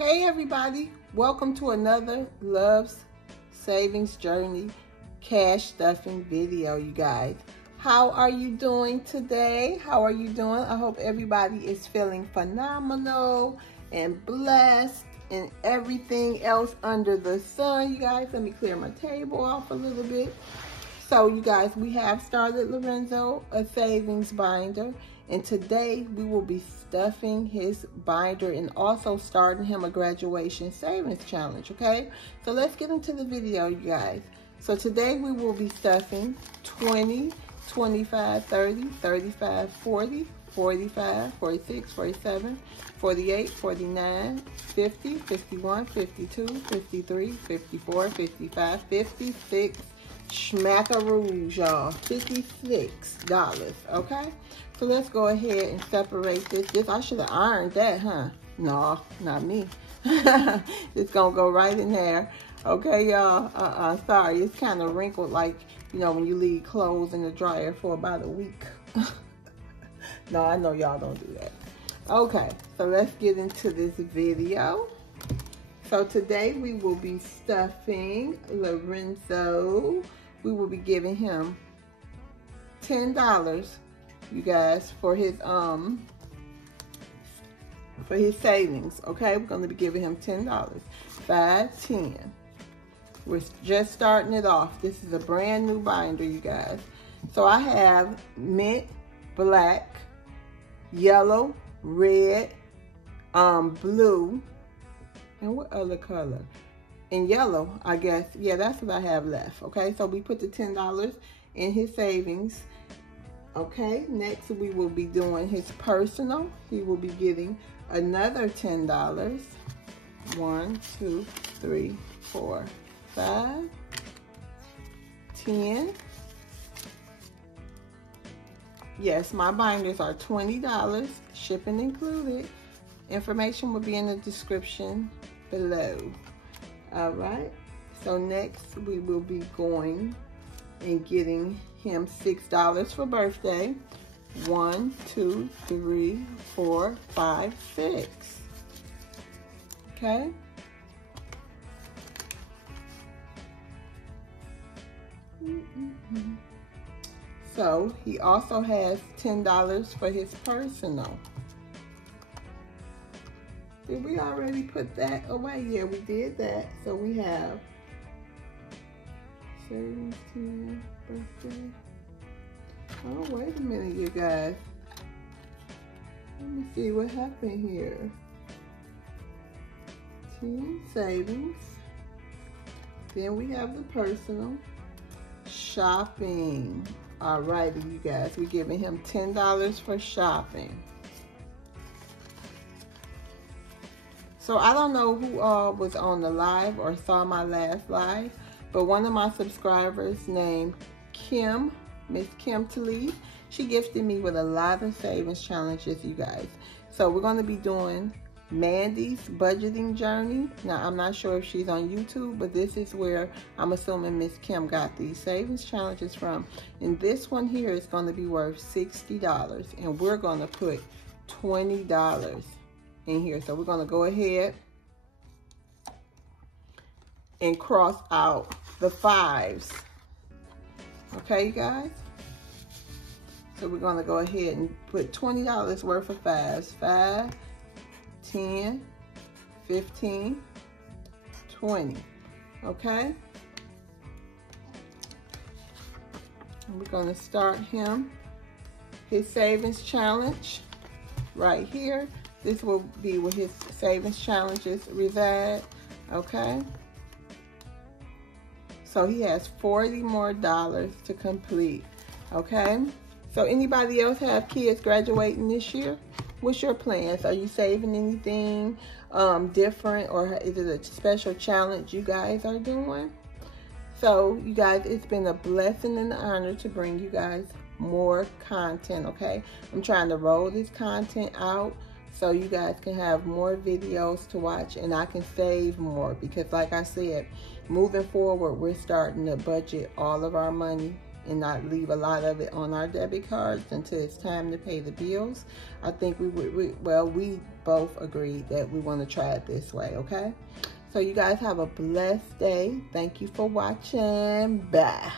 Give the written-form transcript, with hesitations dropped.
Hey everybody, welcome to another Love's Savings Journey cash stuffing video, you guys. How are you doing today? How are you doing? I hope everybody is feeling phenomenal and blessed and everything else under the sun. You guys, let me clear my table off a little bit. So you guys, we have started Lorenzo a savings binder, and today we will be stuffing his binder and also starting him a graduation savings challenge, okay? So let's get into the video, you guys. So today we will be stuffing 20, 25, 30, 35, 40, 45, 46, 47, 48, 49, 50, 51, 52, 53, 54, 55, 56, schmackaroos, y'all. $56, okay? So let's go ahead and separate this. I should have ironed that, huh? No, not me. It's gonna go right in there. Okay, y'all. Sorry, it's kind of wrinkled, like, you know, when you leave clothes in the dryer for about a week. No, I know y'all don't do that. Okay, so let's get into this video. So today we will be stuffing Lorenzo. We will be giving him $10, you guys, for his savings. Okay, we're going to be giving him $10. 5, 10. We're just starting it off. This is a brand new binder, you guys. So I have mint, black, yellow, red, blue, and what other color? And yellow, I guess. Yeah, that's what I have left. Okay, so we put the $10 in his savings. Okay, next we will be doing his personal. He will be getting another $10. 1, 2, 3, 4, 5, 10. Yes, my binders are $20, shipping included. Information will be in the description below. All right, so next we will be going and getting him $6 for birthday. 1, 2, 3, 4, 5, 6. Okay. So he also has $10 for his personal. Did we already put that away? Yeah, we did that. So we have savings, 10, birthday. Oh, wait a minute, you guys. Let me see what happened here. 10 savings. Then we have the personal. Shopping. Alrighty, you guys. We're giving him $10 for shopping. So I don't know who was on the live or saw my last live, but one of my subscribers named Kim, Miss Kim Talib, she gifted me with a lot of savings challenges, you guys. So we're going to be doing Mandy's budgeting journey. Now I'm not sure if she's on YouTube, but this is where I'm assuming Miss Kim got these savings challenges from. And this one here is going to be worth $60, and we're going to put $20 in here. So we're going to go ahead and cross out the 5s. Okay, you guys? So we're going to go ahead and put $20 worth of 5s. 5, 10, 15, 20. Okay? And we're going to start him his savings challenge right here. This will be where his savings challenges reside, okay? So he has $40 more to complete, okay? So anybody else have kids graduating this year? What's your plans? Are you saving anything different, or is it a special challenge you guys are doing? So you guys, it's been a blessing and an honor to bring you guys more content, okay? I'm trying to roll this content out so you guys can have more videos to watch, and I can save more, because like I said, moving forward, we're starting to budget all of our money and not leave a lot of it on our debit cards until it's time to pay the bills. I think we both agreed that we want to try it this way, okay? So you guys have a blessed day. Thank you for watching. Bye.